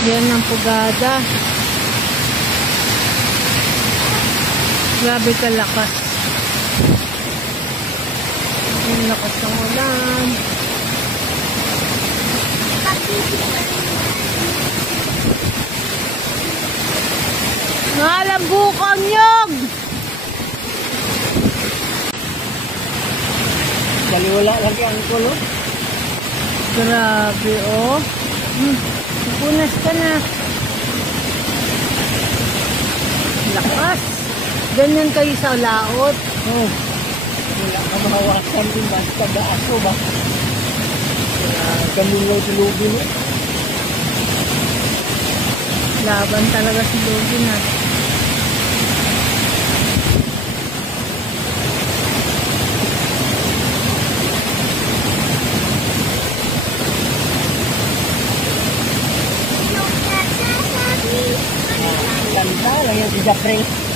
Yan ang pugada. Grabe kalakas. Ang lakas ng ulan. Nalabukang nyog! Baliwala lagi ang kulo. Grabe, oh. Punas ka na. Lakas. Ganyan kayo sa laot. Oh. Wala ka mahawasan din basta daaso ba? Gamingaw si Lubin eh. Laban talaga si Lubin ha. Ganda lang yung si Japring.